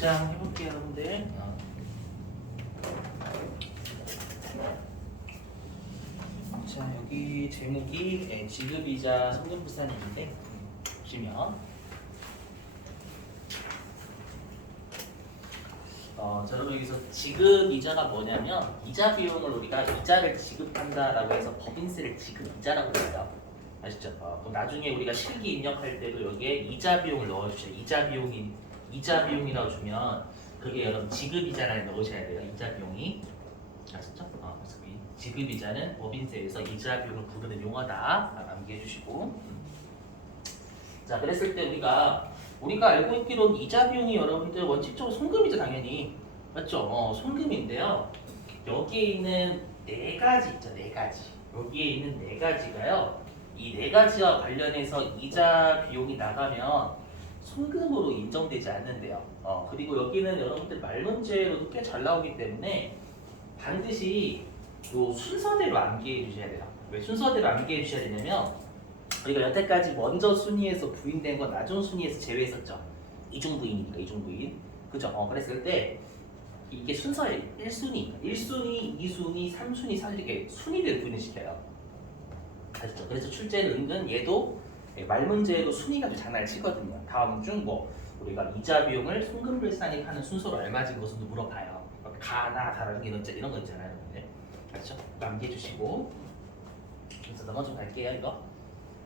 장 해볼게요, 여러분들. 자, 여기 제목이 지급이자 성금부산인데 보시면 자, 여러분 여기서 지급이자가 뭐냐면 이자 비용을 우리가 이자를 지급한다라고 해서 법인세를 지급이자라고 해요. 아시죠? 그럼 나중에 우리가 실기 입력할 때도 여기에 이자 비용을 넣어주셔요. 이자 비용이라고 주면 그게 여러분 지급이자를 넣으셔야 돼요. 이자 비용이 아셨죠? 그래서 이 지급이자는 법인세에서 이자 비용을 부르는 용어다. 암기해 주시고. 자, 그랬을 때 우리가 알고 있기로는 이자 비용이 여러분들 원칙적으로 송금이죠, 당연히. 맞죠? 송금인데요. 여기에 있는 네 가지 있죠, 네 가지. 여기에 있는 네 가지가요. 이 네 가지와 관련해서 이자 비용이 나가면 송금으로 인정되지 않는데요. 그리고 여기는 여러분들 말문제로도 꽤 잘 나오기 때문에 반드시 요 순서대로 암기해 주셔야 돼요. 왜 순서대로 암기해 주셔야 되냐면 우리가 여태까지 먼저 순위에서 부인된 건 나중 순위에서 제외했었죠. 이중부인이니까 이중부인. 그죠? 그랬을 때 이게 순서에 1순위, 2순위, 3순위, 4순위 이렇게 순위대로 부인을 시켜요. 아시죠? 그래서 출제는 은근 얘도 말문제에도 순위가 좀 장난을 치거든요. 다음 중 우리가 이자 비용을 송금불산이 하는 순서로 알맞은 것은 물어봐요. 가나 다른 게 이런 거 있잖아요. 그렇죠? 암기해 주시고. 그래서 넘어 좀 갈게요. 이거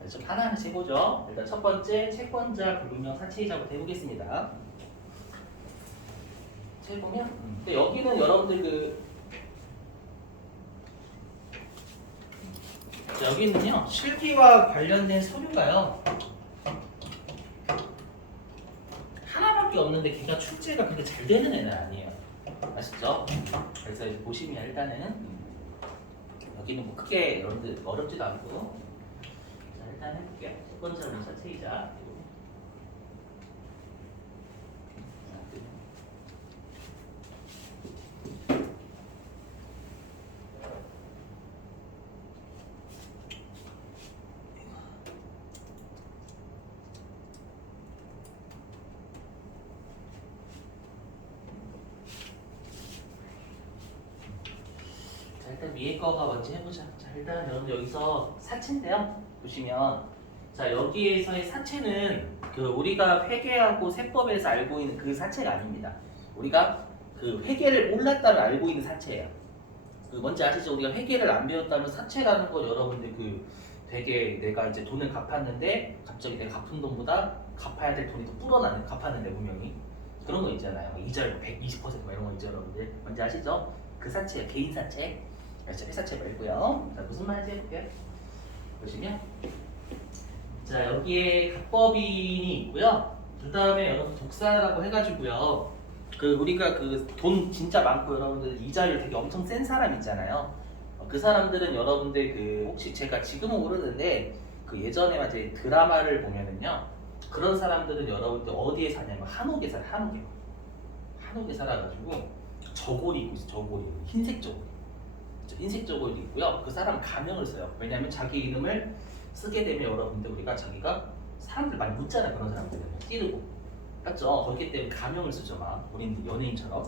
좀 하나하나씩 해보죠. 일단 첫 번째 채권자 불분명 사채이자부터 해보겠습니다. 보면 근데 여기는 여러분들 자, 여기는요 실기와 관련된 서류가요 하나밖에 없는데 걔가 출제가 그렇게 잘 되는 애는 아니에요. 아시죠? 그래서 이제 보시면 일단은 여기는 크게 여러분들 어렵지도 않고. 자, 일단 해볼게요. 채권자 불분명 사채이자. 일단 위에 거가 먼저 해보자. 자, 일단 여러분 여기서 사채인데요. 보시면 자, 여기에서의 사채는 우리가 회계하고 세법에서 알고 있는 그 사채가 아닙니다. 우리가 그 회계를 몰랐다면 알고 있는 사채예요. 뭔지 아시죠? 우리가 회계를 안 배웠다면 사채라는 건 여러분들 되게 내가 이제 돈을 갚았는데 갑자기 내가 갚은 돈보다 갚아야 될 돈이 더 불어나는 갚았는데 분명히 그런 거 있잖아요. 이자율 120% 이런 거 있죠, 여러분들. 뭔지 아시죠? 그 사채예요. 개인 사채. 회사채 말고요. 자, 무슨 말인지 해볼게요. 보시면 자, 여기에 갑법인이 있고요. 그 다음에 여러분 독사라고 해가지고요. 우리가 돈 진짜 많고 여러분들 이자율 되게 엄청 센 사람 있잖아요. 그 사람들은 여러분들 혹시 제가 지금은 모르는데 예전에 이제 드라마를 보면은요. 그런 사람들은 여러분들 어디에 사냐면 한옥에 살아요. 한옥에 살아가지고 저고리 입고 있어요. 저고리. 흰색 저고리. 흰색 저고리 있고요. 그 사람 가명을 써요. 왜냐하면 자기 이름을 쓰게 되면 여러분들 우리가 자기가 사람들 많이 묻잖아. 그런 사람들은 찌르고 맞죠? 그렇기 때문에 가명을 쓰죠. 막 우린 연예인처럼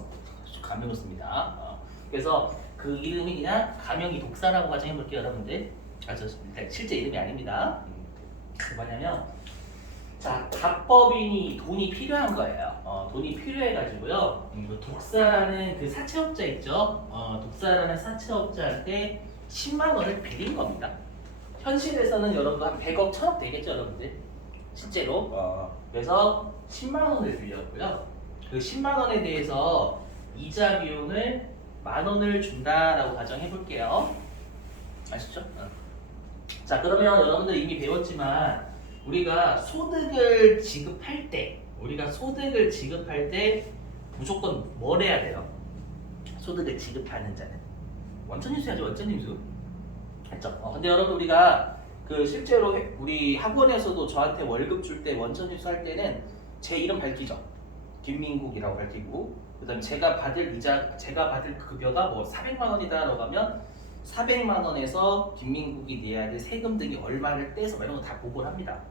가명을 씁니다. 그래서 그 이름이 그냥 가명이 독사라고 가정해볼게요, 여러분들. 실제 이름이 아닙니다. 뭐냐면 자, 갑법인이 돈이 필요한 거예요. 돈이 필요해가지고요. 독사라는 그 사채업자 있죠? 독사라는 사채업자한테 10만 원을 빌린 겁니다. 현실에서는 여러분 한 100억, 1000억 되겠죠, 여러분들? 실제로. 그래서 10만 원을 빌렸고요. 그 10만 원에 대해서 이자 비용을 10,000원을 준다라고 가정해볼게요. 아시죠? 자, 그러면 여러분들 이미 배웠지만 우리가 소득을 지급할 때 무조건 뭘 해야 돼요? 소득을 지급하는 자는 원천인수 해야죠. 원천인수 했죠? 근데 여러분 우리가 실제로 우리 학원에서도 저한테 월급 줄 때 원천인수 할 때는 제 이름 밝히죠. 김민국이라고 밝히고 그다음에 제가 받을 급여가 400만 원이다라고 하면 400만 원에서 김민국이 내야 될 세금 등이 얼마를 떼서 이런 거 다 보고를 합니다.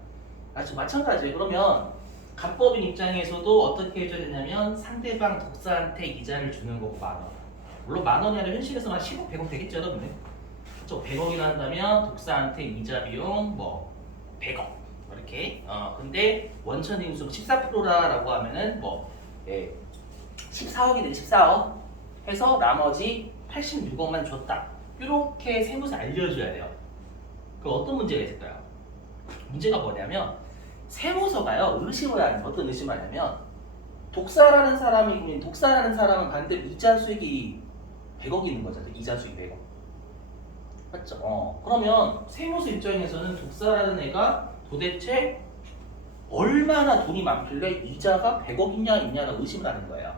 마찬가지예요. 그러면 갑법인 입장에서도 어떻게 해줘야 되냐면 상대방 독사한테 이자를 주는 거고 10,000원. 물론 10,000원이 아니라 현실에서는 한 10억, 100억 되겠죠, 여러분들. 그렇죠? 100억이나 한다면 독사한테 이자 비용 뭐 100억 이렇게. 근데 원천 징수 14%라고 하면은 뭐 14억이 되지 14억 해서 나머지 86억만 줬다. 이렇게 세무서 알려줘야 돼요. 그 어떤 문제가 있을까요? 문제가 뭐냐면 세무서가요 의심을 하는 어떤 의심을 하냐면 독사라는 사람은 반대로 이자 수익이 100억 있는 거잖아요. 이자 수익 100억. 맞죠? 그러면 세무서 입장에서는 독사라는 애가 도대체 얼마나 돈이 많길래 이자가 100억 있냐라고 의심을 하는 거예요.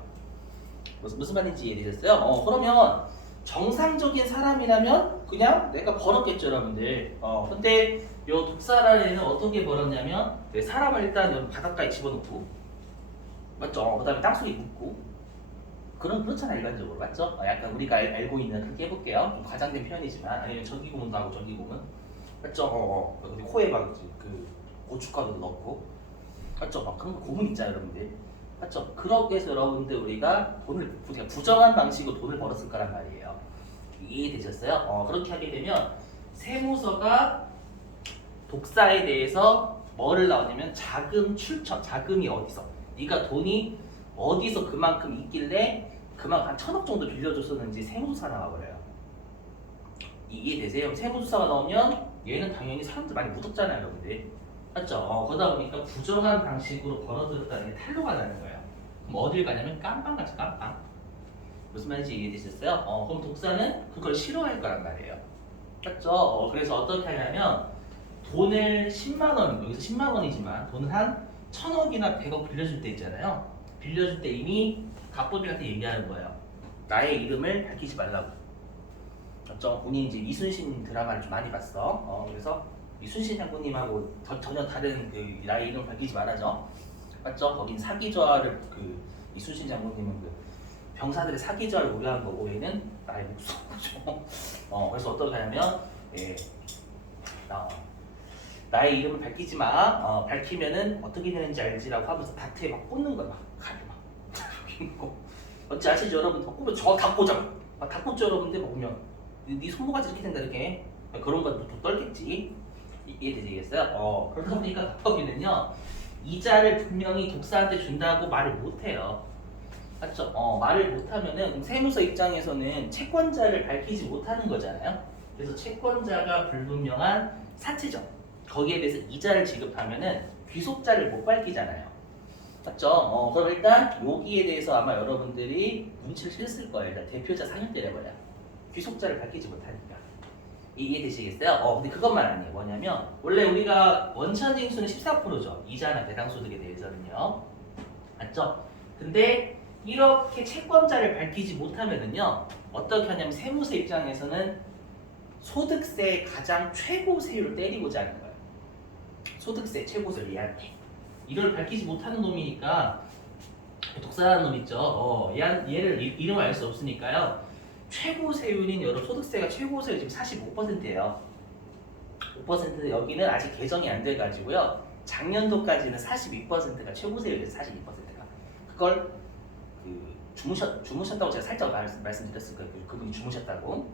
무슨 말인지 이해되셨어요? 그러면 정상적인 사람이라면 그냥 내가 벌었겠죠, 여러분들. 근데 요 독사라는 애는 어떻게 벌었냐면 사람을 일단 바닷가에 집어넣고, 맞죠? 그다음에 땅속에 묻고, 그렇잖아 일반적으로, 맞죠? 약간 우리가 알고 있는 그렇게 해볼게요. 좀 과장된 표현이지만 아니면 전기고문도 하고 전기고문, 맞죠? 그리고 코에 막 그 고춧가루도 넣고, 맞죠? 막 그런 거 고문 있잖아요, 여러분들. 맞죠? 그렇게 해서 여러분들 우리가 부정한 방식으로 돈을 벌었을 거란 말이에요. 이해되셨어요? 그렇게 하게 되면 세무서가 독사에 대해서 뭐를 나오냐면 자금 출처, 자금이 어디서, 네가 돈이 어디서 그만큼 있길래 그만큼 한 1,000억 정도 빌려줬었는지 세무조사 나와버려요. 이해되세요? 세무조사가 나오면 얘는 당연히 사람들 많이 묻었잖아요, 여러분들. 맞죠? 그러다 보니까 부정한 방식으로 벌어들였다는 게 탄로가 나는 거예요. 그럼 어딜 가냐면 깜빵 가죠, 깜빵. 무슨 말인지 이해되셨어요? 그럼 독사는 그걸 싫어할 거란 말이에요. 맞죠? 그래서 어떻게 하냐면 돈을 10만 원, 여기서 10만 원이지만 돈을 한 1,000억이나 100억 빌려줄 때 있잖아요. 빌려줄 때 이미 갑법인한테 얘기하는 거예요. 나의 이름을 밝히지 말라고. 맞죠? 본인이 이제 이순신 드라마를 좀 많이 봤어. 그래서 이순신 장군님하고 전혀 다른 그 나의 이름을 밝히지 말아죠. 맞죠? 거긴 사기좌를 이순신 장군님은 병사들의 사기좌를 우려한 거고 얘는 나의 목숨이죠. 그래서 어떻게 하냐면 나의 이름을 밝히지 마. 밝히면은 어떻게 되는지 알지라고 하면서 다트에 막 꽂는 거야. 막 칼을 막 뭔지 아시죠, 여러분? 꽂으면 다 꽂아. 다 꽂죠, 여러분들. 보면 네 손모가지 이렇게 된다 이렇게. 그런 것도 떨겠지. 이해되시겠어요? 그러다 보니까 갑법인은요 이자를 분명히 독사한테 준다고 말을 못해요. 맞죠? 말을 못하면은 세무서 입장에서는 채권자를 밝히지 못하는 거잖아요. 그래서 채권자가 불분명한 사채죠. 거기에 대해서 이자를 지급하면은 귀속자를 못 밝히잖아요. 맞죠? 그럼 일단 여기에 대해서 아마 여러분들이 눈치를 챘을 거예요. 일단 대표자 상여 때려버려. 귀속자를 밝히지 못하니까. 이해되시겠어요? 근데 그것만 아니에요. 뭐냐면 원래 우리가 원천징수는 14%죠. 이자나 배당소득에 대해서는요. 맞죠? 근데 이렇게 채권자를 밝히지 못하면은요 어떻게 하냐면 세무서 입장에서는 소득세 가장 최고 세율을 때리고자 하는 거예요. 소득세 최고세율 얘한테. 이걸 밝히지 못하는 놈이니까 독사라는 놈 있죠. 얘를 이름을 알 수 없으니까요. 최고 세율인 여러 소득세가 최고 세율 지금 45%예요. 5% 여기는 아직 개정이 안 돼가지고요. 작년도까지는 42%가 최고 세율이었어요. 42%가. 그걸 주무셨다고 제가 살짝 말씀드렸을 거예요. 그분이 주무셨다고.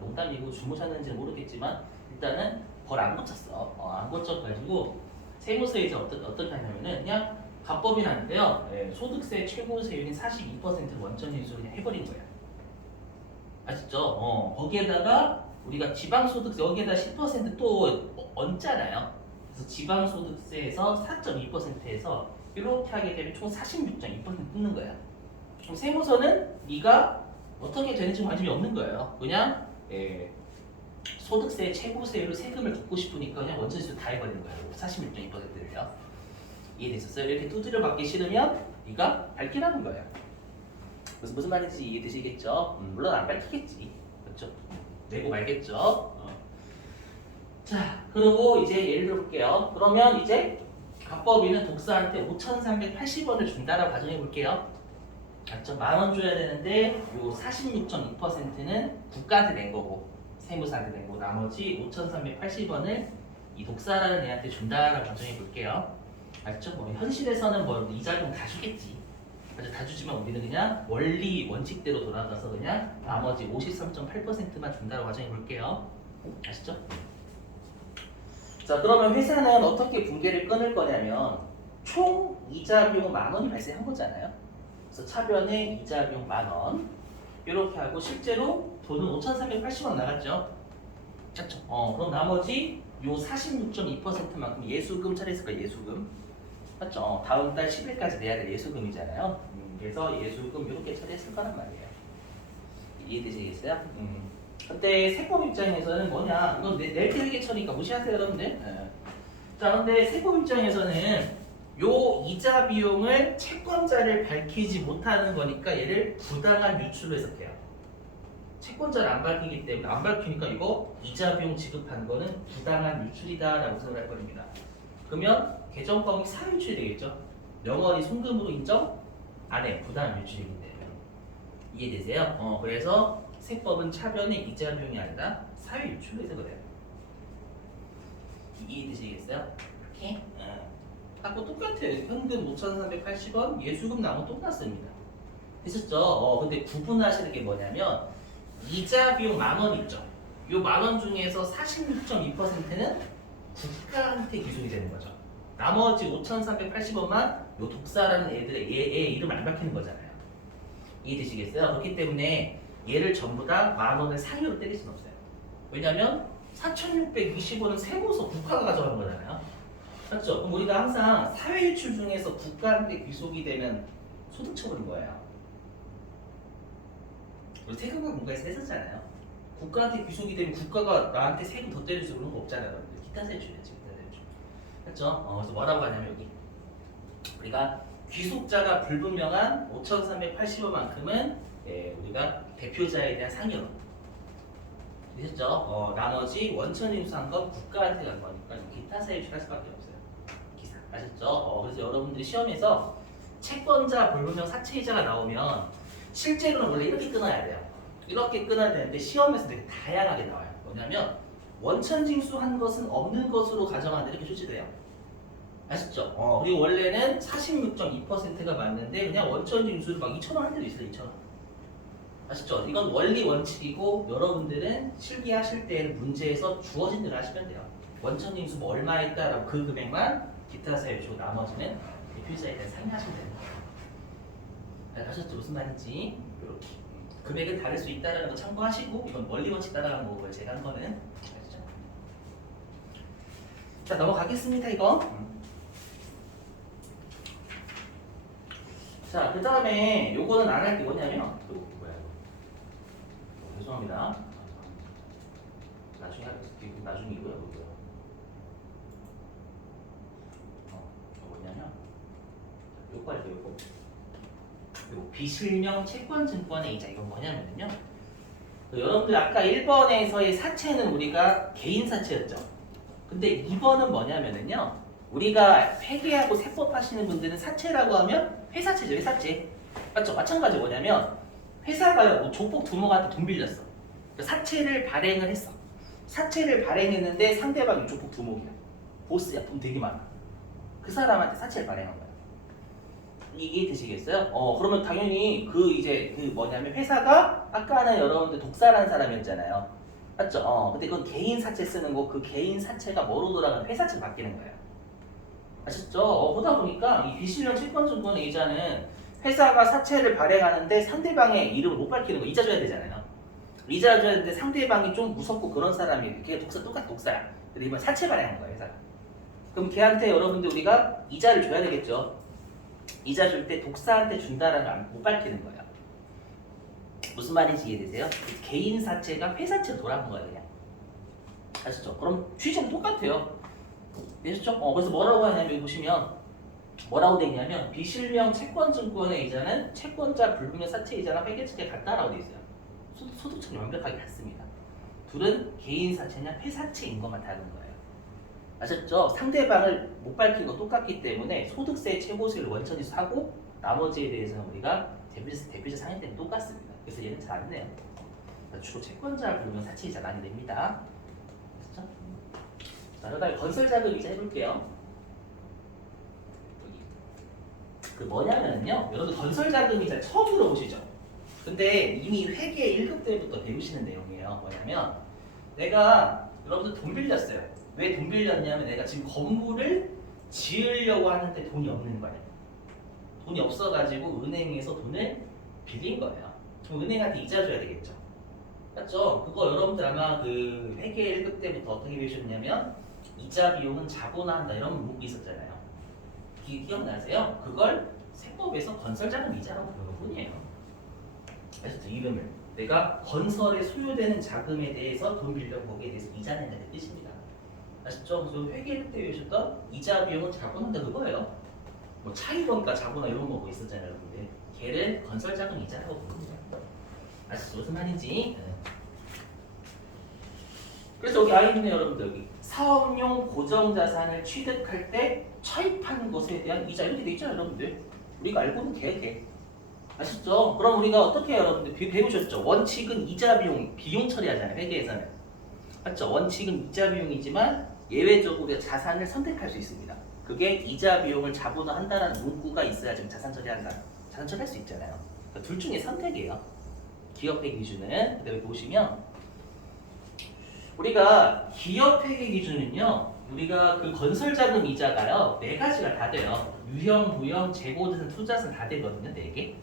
농담이고 주무셨는지는 모르겠지만 일단은 벌 안 고쳤어. 안 고쳐가지고 세무서에 이제 어떻게 하냐면은 그냥 갑법인한테요. 소득세 최고 세율인 42%를 원천징수 그냥 해버린 거예요. 아시죠? 거기에다가 우리가 지방소득세 여기에다 10%또 얹잖아요. 그래서 지방소득세에서 4.2%에서 이렇게 하게 되면 총 46.2% 붙는 거예요. 그럼 세무서는 네가 어떻게 되는지 관심이 없는 거예요. 그냥 소득세 최고세율로 세금을 걷고 싶으니까 그냥 원천징수 다 해버리는 거예요. 46.2%를요. 이해되셨어요? 이렇게 두드려 받기 싫으면 네가 밝히라는 거예요. 무슨 말인지 이해되시겠죠? 물론 안 밝히겠지. 그렇죠? 내고 말겠죠? 자, 그리고 이제 예를 들어 볼게요. 그러면 이제 갑법인은 독사한테 5,380원을 준다라고 가정해 볼게요. 맞죠? 10,000원 줘야 되는데 요 46.2%는 국가한테 낸 거고 세무사한테 낸 거고 나머지 5,380원을 이 독사라는 애한테 준다라고 가정해 볼게요. 알죠? 뭐 현실에서는 뭐 이자 비용 다 주겠지. 그래서 다 주지만 우리는 그냥 원리 원칙대로 돌아가서 그냥 나머지 53.8%만 준다고 가정해 볼게요. 아시죠? 자, 그러면 회사는 어떻게 분계를 끊을 거냐면 총 이자 비용 10,000원이 발생한 거잖아요. 그래서 차변에 이자 비용 10,000원 이렇게 하고 실제로 돈은 5,380원 나갔죠. 맞죠? 그럼 나머지 요 46.2%만큼 예수금 처리했을 거예요. 예수금. 맞죠? 다음 달 10일까지 내야 될 예수금이잖아요. 그래서 예수금 이렇게 처리했을 거란 말이에요. 이해되시겠어요? 근데 세법 입장에서는 뭐냐? 이건 낼 때 회계처니까 무시하세요, 여러분들. 네. 자, 근데 세법 입장에서는 요 이자 비용을 채권자를 밝히지 못하는 거니까 얘를 부당한 유출로 해석해요. 채권자를 안 밝히기 때문에 안 밝히니까 이거 이자 비용 지급한 거는 부당한 유출이다라고 생각할 겁니다. 그러면 계정법이 사유출이 되겠죠. 명월이 송금으로 인정 안 해. 부당한 유출이기 때문에. 이해되세요? 그래서 세법은 차변의 이자 비용이 아니라 사유 유출로 해석을 해요. 이해되시겠어요? 이렇게? 아까 똑같아요. 현금 5,380원, 예수금 나온 똑같습니다. 됐었죠? 근데 구분하시는 게 뭐냐면 이자 비용 10,000원 있죠. 요 10,000원 중에서 46.2%는 국가한테 기속이 되는 거죠. 나머지 5,380원만 요 독사라는 애들의 얘 이름 안 밝히는 거잖아요. 이해되시겠어요? 그렇기 때문에 얘를 전부 다 10,000원을 상위로 때릴 수는 없어요. 왜냐면 4,620원은 세무서 국가가 가져가는 거잖아요. 맞죠? 그럼 우리가 항상 사회유출 중에서 국가한테 귀속이 되면 소득처분인 거예요. 우리 세금과 문과에서 했었잖아요. 국가한테 귀속이 되면 국가가 나한테 세금 더 때려주고 그런 거 없잖아요. 기타 세율이지, 기타 세율. 맞죠? 그래서 뭐라고 하냐면 여기 우리가 귀속자가 불분명한 5,380원만큼은 우리가 대표자에 대한 상여. 되셨죠? 나머지 원천 인수한 건 국가한테 간 거니까 기타 세율 할 수밖에 없어요. 기사. 아셨죠? 그래서 여러분들이 시험에서 채권자 불분명 사채이자가 나오면 실제로는 원래 이렇게 끊어야 돼요. 이렇게 끊어야 되는데 시험에서 되게 다양하게 나와요. 뭐냐면 원천 징수한 것은 없는 것으로 가정한다 이렇게 출제돼요. 아셨죠? 그리고 원래는 46.2%가 맞는데 그냥 원천 징수를 막 2,000원 할 때도 있어요. 2,000원. 아셨죠? 이건 원리 원칙이고 여러분들은 실기하실 때는 문제에서 주어진 대로 하시면 돼요. 원천 징수 뭐 얼마 있다라고 그 금액만 기타 사유 주고 나머지는 대표자에 대한 상의하시면 됩니다. 아셨죠? 무슨 말인지 이렇게 금액은 다를 수 있다는 거 참고하시고 이건 원리 원칙 따라간 거고요. 제가 한 거는 아시죠? 자 넘어가겠습니다. 이거 자 그 다음에 요거는 안 할 게 뭐냐면 뭐야 죄송합니다. 나중에 할게요. 나중이고요. 뭐냐면 요거 할게요. 요거 비실명 채권증권의 이자 이건 뭐냐면요 여러분들 아까 1번에서의 사채는 우리가 개인 사채였죠. 근데 2번은 뭐냐면요 우리가 회계하고 세법 하시는 분들은 사채라고 하면 회사채죠. 회사채 맞죠? 마찬가지 뭐냐면 회사가요 뭐 조폭 두목한테 돈 빌렸어. 사채를 발행을 했어. 사채를 발행했는데 상대방이 조폭 두목이야. 보스야. 돈 되게 많아. 그 사람한테 사채를 발행한 거야. 이해되시겠어요? 그러면 당연히 뭐냐면 회사가 아까는 여러분들 독사라는 사람이었잖아요. 맞죠? 근데 그건 개인 사채 쓰는 거 그 개인 사채가 뭐로 돌아가면 회사채로 바뀌는 거예요. 아셨죠? 그러다 보니까 이 비실명 채권증권의 이자는 회사가 사채를 발행하는데 상대방의 이름을 못 밝히는 거 이자 줘야 되잖아요. 이자 줘야 되는데 상대방이 좀 무섭고 그런 사람이 걔 똑같은 독사야. 근데 이번 사채 발행한 거야 회사가. 그럼 걔한테 여러분들 우리가 이자를 줘야 되겠죠. 이자 줄 때 독사한테 준다라는 걸 못 밝히는 거예요. 무슨 말인지 이해되세요? 개인 사채가 회사채로 돌아간 거예요 그냥. 아시죠? 그럼 취지는 똑같아요. 아시죠? 그래서 뭐라고 하냐면 여기 보시면 뭐라고 돼 있냐면 비실명 채권증권의 이자는 채권자 불분명 사채 이자나 회계처에 같다라고 돼 있어요. 소득처는 완벽하게 같습니다. 둘은 개인 사채냐 회사채인 것만 다른 거예요. 아셨죠? 상대방을 못 밝힌 거 똑같기 때문에 소득세 최고세를 원천이수하고 나머지에 대해서는 우리가 대표자 상해 때는 똑같습니다. 그래서 얘는 잘 안 내요. 주로 채권자 불분명 사채 이자 많이 냅니다. 아셨죠? 자, 그다음에 건설자금 이자 해볼게요. 그 뭐냐면요. 여러분 건설자금이자 처음 들어보시죠? 근데 이미 회계 1급 때부터 배우시는 내용이에요. 뭐냐면 내가 여러분들 돈 빌렸어요. 왜 돈 빌렸냐면 내가 지금 건물을 지으려고 하는데 돈이 없는 거예요. 돈이 없어가지고 은행에서 돈을 빌린 거예요. 그럼 은행한테 이자 줘야 되겠죠. 맞죠? 그거 여러분들 아마 그 회계 1급 때부터 어떻게 배우셨냐면 이자 비용은 자본화한다 이런 문구 있었잖아요. 기억나세요? 그걸 세법에서 건설자금 이자라고 부르는 뿐이에요. 그래서 이름을 내가 건설에 소요되는 자금에 대해서 돈 빌려 거기에 대해서 이자 낸다는 뜻입니다. 아시죠? 그래서 회계 1급 때 배우셨던 이자 비용은 자본한다 그거예요. 뭐 차익원가 자본화 이런 거 뭐 있었잖아요, 여러분들. 걔를 건설자금 이자라고 부릅니다. 아시죠? 무슨 말인지? 네. 그래서 여기 아이는 여러분들 여기 사업용 고정자산을 취득할 때 차입하는 것에 대한 이자 이렇게 돼 있잖아요, 여러분들. 우리가 알고 있는 걔. 아시죠? 그럼 우리가 어떻게 해요, 여러분들 배우셨죠? 원칙은 이자 비용 처리하잖아요, 회계에서는. 맞죠? 원칙은 이자 비용이지만 예외적으로 우리가 자산을 선택할 수 있습니다. 그게 이자 비용을 자본화한다는 문구가 있어야 지금 자산 처리한다. 자산 처리할 수 있잖아요. 그러니까 둘 중에 선택이에요. 기업회계 기준은. 근데 여기 보시면 우리가 기업회계 기준은요. 우리가 그 건설자금 이자가요. 네 가지가 다 돼요. 유형, 무형, 재고자산, 투자산 다 되거든요. 네 개.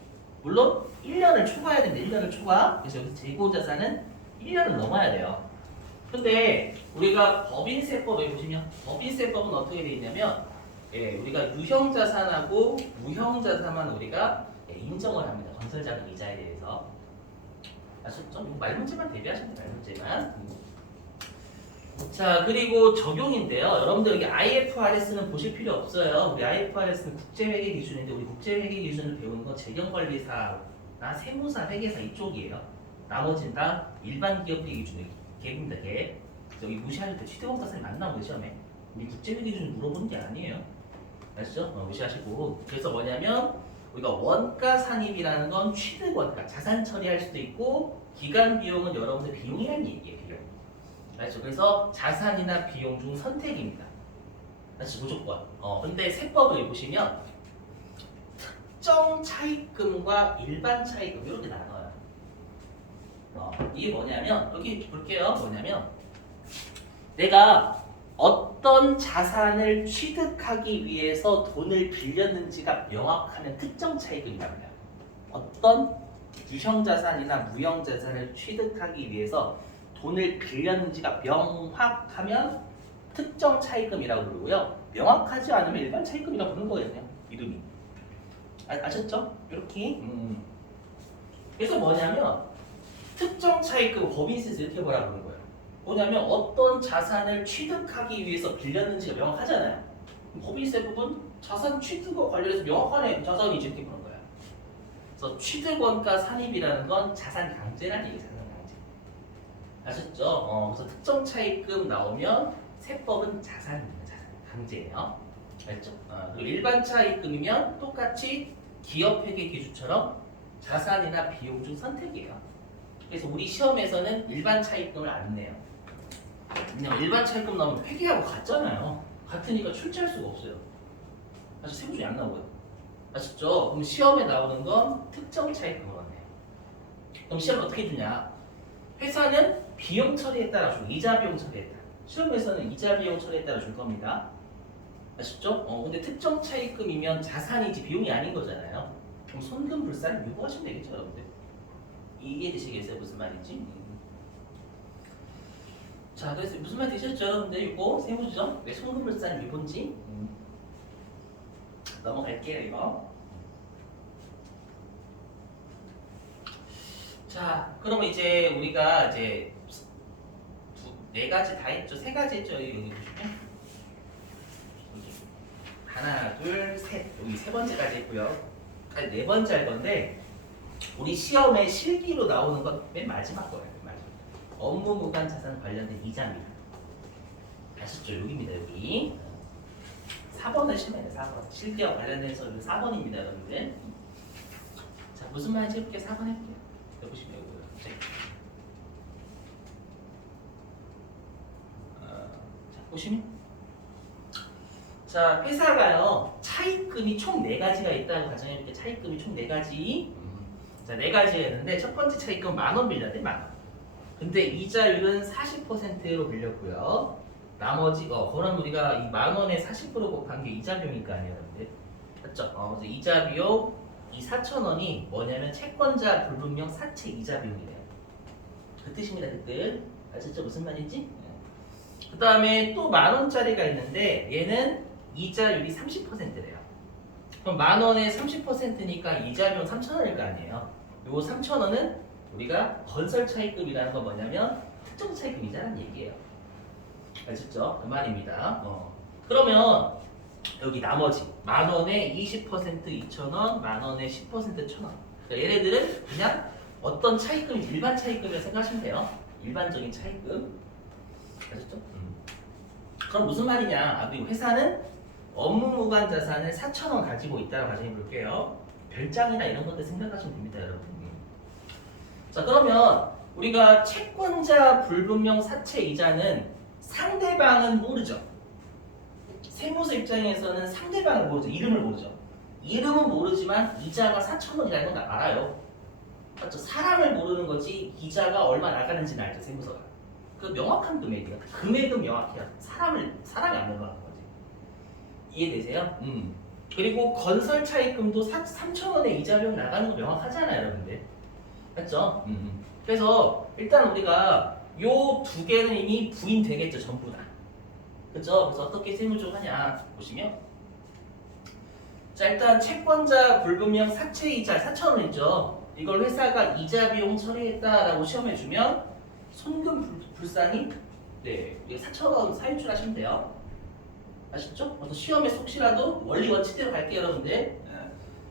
물론 1년을 초과해야 되는데 1년을 초과. 그래서 여기서 재고자산은 1년을 넘어야 돼요. 근데 우리가 법인세법에 보시면 법인세법은 어떻게 돼 있냐면 우리가 유형자산하고 무형자산만 우리가 인정을 합니다. 건설자금 이자에 대해서. 아셨죠? 말문제만 대비하시면 돼요. 말문제만. 자, 그리고 적용인데요. 여러분들 여기 IFRS는 보실 필요 없어요. 우리 IFRS는 국제회계 기준인데 우리 국제회계 기준을 배우는 건 재경관리사나 세무사, 회계사 이쪽이에요. 나머지는 다 일반 기업회계 기준이에요. 개입니다, 개. 여기 무시하실 때 취득원가상이 안 나오고 시험에 우리 국제회계 기준 물어보는 게 아니에요. 아시죠? 무시하시고. 그래서 뭐냐면 우리가 원가 산입이라는 건 취득원가, 자산 처리할 수도 있고 기간 비용은 여러분들 비용이라는 얘기예요. 비용. 아시죠? 그래서 자산이나 비용 중 선택입니다. 아시죠? 무조건. 근데 세법을 보시면 특정 차입금과 일반 차입금 이렇게 나눠요. 이게 뭐냐면 여기 볼게요. 뭐냐면 내가 어떤 자산을 취득하기 위해서 돈을 빌렸는지가 명확하면 특정 차익금이라고 해요. 어떤 유형자산이나 무형자산을 취득하기 위해서 돈을 빌렸는지가 명확하면 특정 차익금이라고 부르고요. 명확하지 않으면 일반 차익금이라고 부르는 거거든요. 이름이. 아셨죠? 이렇게. 그래서 뭐냐면 특정 차익금 법인세에서 이렇게 뭐라 그러는 거예요. 뭐냐면 어떤 자산을 취득하기 위해서 빌렸는지가 명확하잖아요. 법인세 부분 자산 취득과 관련해서 명확하네. 자산이지 이렇게 보는 거예요. 그래서 취득원가 산입이라는 건 자산 강제라는 얘기예요. 자산 강제. 아셨죠? 그래서 특정 차익금 나오면 세법은 자산입니다. 자산 강제예요. 알죠? 그리고 일반 차익금이면 똑같이 기업회계 기준처럼 자산이나 비용 중 선택이에요. 그래서 우리 시험에서는 일반 차익금을 안 내요. 왜냐면 일반 차익금 나오면 회계하고 같잖아요. 같으니까 출제할 수가 없어요. 사실 세부적이 안 나오고요. 아셨죠? 그럼 시험에 나오는 건 특정 차익금으로 내요. 그럼 시험 어떻게 주냐? 회사는 비용 처리에 따라 주고 이자 비용 처리에 따라. 시험에서는 이자 비용 처리에 따라 줄 겁니다. 아셨죠? 근데 특정 차익금이면 자산이지 비용이 아닌 거잖아요. 그럼 손금불사를 유보하시면 되겠죠, 여러분들. 이해되시겠어요? 무슨 말인지? 자, 그래서 무슨 말 되셨죠, 여러분들? 이거 세무조정 왜 손금불사는 유보인지 넘어갈게요, 이거. 자, 그러면 이제 우리가 이제 네 가지 다 했죠, 세 가지 했죠, 여기 보시면. 하나, 둘, 셋. 여기 세 번째까지 했고요. 네 번째 할 건데 우리 시험에 실기로 나오는 건 맨 마지막 거예요. 맨 마지막. 업무 무관 자산 관련된 이자입니다. 아시죠? 여기입니다. 여기 4번을 시험에 4번. 실기와 관련해서 4번입니다, 여러분들. 자, 무슨 말인지 해볼게요. 4번 해볼게요. 여기 보시면 여기고요. 자, 보시면 자, 회사가요, 차입금이 총 4가지가 있다고 가정해볼게요. 차입금이 총 4가지. 자, 4가지였는데, 첫 번째 차입금 10,000원 빌려야 돼, 10,000원. 근데 이자율은 40%로 빌렸고요. 나머지, 그런 우리가 이 10,000원에 40% 곱한 게 이자 비용일 거 아니에요, 여러분들. 맞죠? 그래서 이자 비용, 이 4,000원이 뭐냐면 채권자 불분명 사채 이자 비용이래요. 그 뜻입니다, 그 뜻. 아셨죠? 무슨 말인지? 그 다음에 또 10,000원짜리가 있는데, 얘는 이자율이 30%래요. 그럼 10,000원에 30%니까 이자 비용 3,000원일 거 아니에요. 요 3,000원은 우리가 건설 차입금이라는 건 뭐냐면 특정 차입금이자는 얘기예요. 아셨죠? 그 말입니다. 그러면 여기 나머지 10,000원에 20% 2,000원, 10,000원에 10% 1,000원. 그러니까 얘네들은 그냥 어떤 차입금이 일반 차입금이라고 생각하시면 돼요. 일반적인 차입금. 아셨죠? 그럼 무슨 말이냐? 그리고 회사는 업무무관 자산을 4,000원 가지고 있다고 가정해 볼게요. 별장이나 이런 것들 생각하시면 됩니다, 여러분. 자, 그러면 우리가 채권자 불분명 사채 이자는 상대방은 모르죠. 세무서 입장에서는 상대방을 모르죠. 이름을 모르죠. 이름은 모르지만 이자가 4,000원이라는 건 알아요. 맞죠? 사람을 모르는 거지 이자가 얼마 나가는지는 알죠, 세무서가. 그 명확한 금액이에요. 금액은 명확해요. 사람이 안 명확한 거지. 이해되세요? 그리고 건설 차입금도 3,000원에 이자 비용 나가는 거 명확하잖아요, 여러분들. 맞죠? 그래서 일단 우리가 요 2개는 이미 부인되겠죠, 전부 다. 그죠? 그래서 어떻게 세무조를 하냐 보시면, 자, 일단 채권자 불분명 사채이자 4,000원 있죠. 이걸 회사가 이자 비용 처리했다라고 시험해 주면 손금 불산이 4,000원 사유출하시면 돼요. 아시죠? 그래서 시험에 혹시라도 원리 원칙대로 갈게요, 여러분들.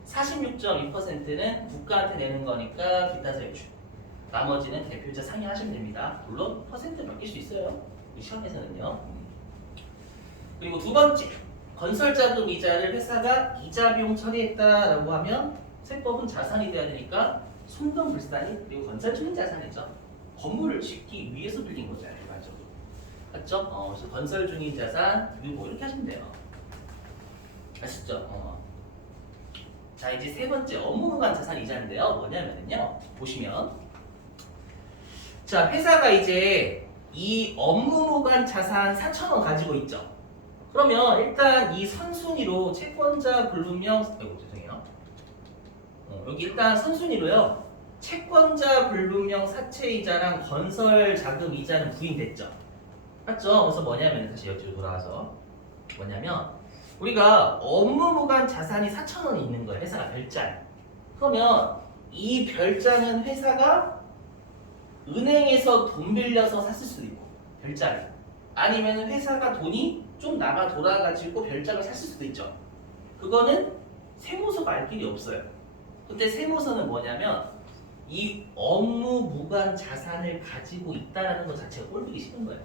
46.2%는 국가한테 내는 거니까 기타 사유출. 나머지는 대표이자 상의하시면 됩니다. 물론 퍼센트 바뀔 수 있어요, 이 시험에서는요. 그리고 두 번째, 건설자금 이자를 회사가 이자 비용 처리했다라고 하면 세법은 자산이 돼야 되니까 손금 불산이, 그리고 건설주는 자산이죠. 건물을 짓기 위해서 빌린 거잖아요, 일반적으로. 맞죠? 그래서 건설 중인 자산, 그리고 이렇게 하시면 돼요. 아시죠? 자, 이제 세 번째 업무무관 자산 이자인데요. 뭐냐면요, 보시면, 자, 회사가 이제 이 업무무관 자산 4,000원 가지고 있죠. 그러면 일단 이 선순위로 채권자 불분명, 죄송해요. 여기 일단 선순위로요, 채권자 불분명 사채이자랑 건설 자금 이자는 부인됐죠. 맞죠? 그래서 뭐냐면 다시 여기로 돌아와서 뭐냐면 우리가 업무무관 자산이 4,000원이 있는 거예요. 회사가 별장. 그러면 이 별장은 회사가 은행에서 돈 빌려서 샀을 수도 있고, 별장이. 아니면 회사가 돈이 좀 남아 돌아가지고 별장을 샀을 수도 있죠. 그거는 세무서가 알 길이 없어요. 근데 세무서는 뭐냐면 이 업무무관 자산을 가지고 있다는 것 자체가 꼴보기 싫은 거예요.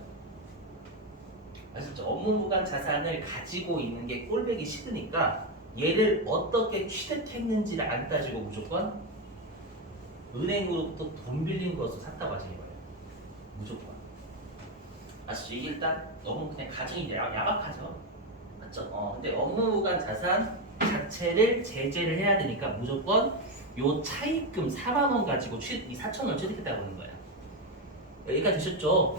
아셨죠? 업무무관 자산을 가지고 있는 게 꼴보기 싫으니까 얘를 어떻게 취득했는지를 안 따지고 무조건 은행으로부터 돈 빌린 것으로 샀다고 하시는 거예요. 무조건. 아시죠? 이게 일단 너무 그냥 가정이 야박하죠. 맞죠? 근데 업무무관 자산 자체를 제재를 해야 되니까 무조건 요 차입금 40,000원 가지고 이 4,000원 취득했다고 하는 거예요. 여기까지 되셨죠?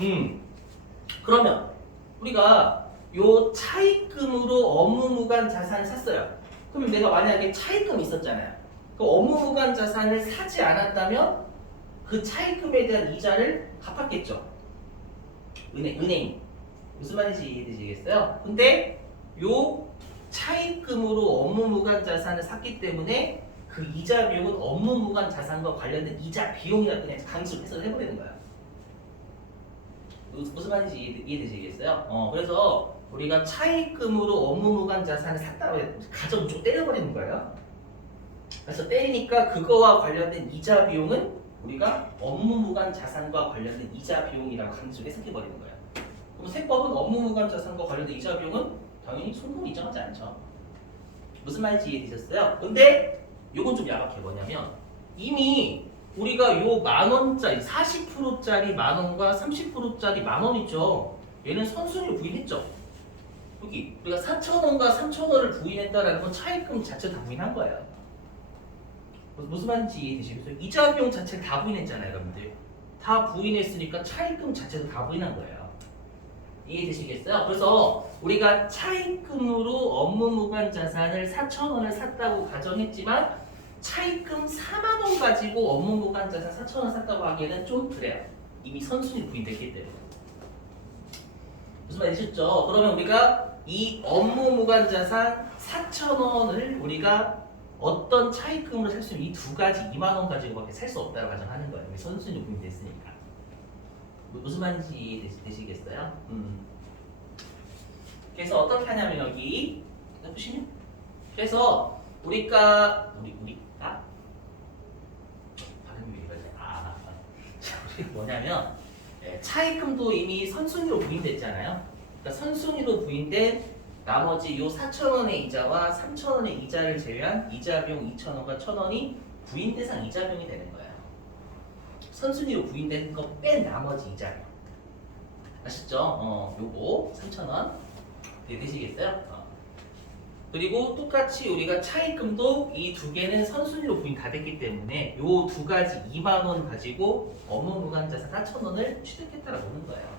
그러면 우리가 요 차입금으로 업무무관 자산을 샀어요. 그러면 내가 만약에 차입금이 있었잖아요. 그 업무무관 자산을 사지 않았다면 그 차입금에 대한 이자를 갚았겠죠. 은행이. 무슨 말인지 이해되시겠어요? 근데 요 차입금으로 업무무관 자산을 샀기 때문에 그 이자 비용은 업무무관 자산과 관련된 이자 비용이라 그냥 강수해서 해버리는 거야. 무슨 말인지 이해되시겠어요? 그래서 우리가 차입금으로 업무무관 자산을 샀다고 가정 좀 때려버리는 거예요. 그래서 때리니까 그거와 관련된 이자 비용은 우리가 업무무관 자산과 관련된 이자 비용이라고 강수를 해석해버리는 거예요. 그럼 세법은 업무무관 자산과 관련된 이자 비용은 당연히 손금 인정하지 않죠. 무슨 말인지 이해되셨어요? 근데 요건 좀 야박해. 뭐냐면 이미 우리가 요 10,000원짜리 40%짜리 10,000원과 30%짜리 10,000원 있죠. 얘는 선순위로 부인했죠. 여기 우리가 4,000원과 3,000원을 부인했다라는 건 차입금 자체 다 부인한 거예요. 무슨 말인지 이해되시겠어요? 이자 비용 자체를 다 부인했잖아요, 여러분들. 다 부인했으니까 차입금 자체도 다 부인한 거예요. 이해되시겠어요? 그래서 우리가 차입금으로 업무무관 자산을 4,000원을 샀다고 가정했지만 차입금 4만 원 가지고 업무무관 자산 4,000원 샀다고 하기에는 좀 그래요. 이미 선순위 부인됐기 때문에. 무슨 말이셨죠? 그러면 우리가 이 업무무관 자산 4,000원을 우리가 어떤 차입금으로 살 수 있는 이 두 가지 2만 원 가지고밖에 살 수 없다고 가정하는 거예요. 우리 선순위 부인됐으니까. 무슨 말인지 되시겠어요? 그래서 어떻게 하냐면 여기 보시면 그래서 우리가 발음이 왜 이러지? 우리가 뭐냐면 차입금도 이미 선순위로 부인됐잖아요. 그러니까 선순위로 부인된 나머지 요 4,000원의 이자와 3,000원의 이자를 제외한 이자 비용 2,000원과 1,000원이 부인 대상 이자 비용이 되는 거예요. 선순위로 부인된 거 뺀 나머지 이자 비용. 아셨죠? 요거 3,000원 되시겠어요? 그리고 똑같이 우리가 차입금도 이 두 개는 선순위로 부인 다 됐기 때문에 요 두 가지 2만 원 가지고 업무무관 자산 4,000원을 취득했다라고 보는 거예요.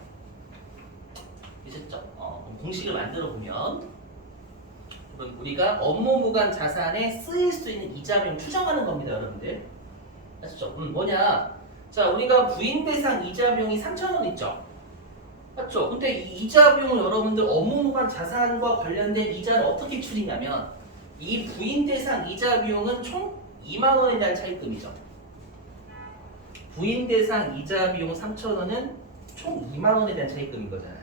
되셨죠? 공식을 만들어 보면 그럼 우리가 업무무관 자산에 쓰일 수 있는 이자 비용 추정하는 겁니다, 여러분들. 아시죠? 뭐냐? 자, 우리가 부인 대상 이자 비용이 3,000원 있죠? 맞죠? 근데 이 이자 비용을 여러분들 업무무관 자산과 관련된 이자를 어떻게 추리냐면 이 부인 대상 이자 비용은 총 2만 원에 대한 차입금이죠. 부인 대상 이자 비용 3,000원은 총 2만 원에 대한 차입금인 거잖아요.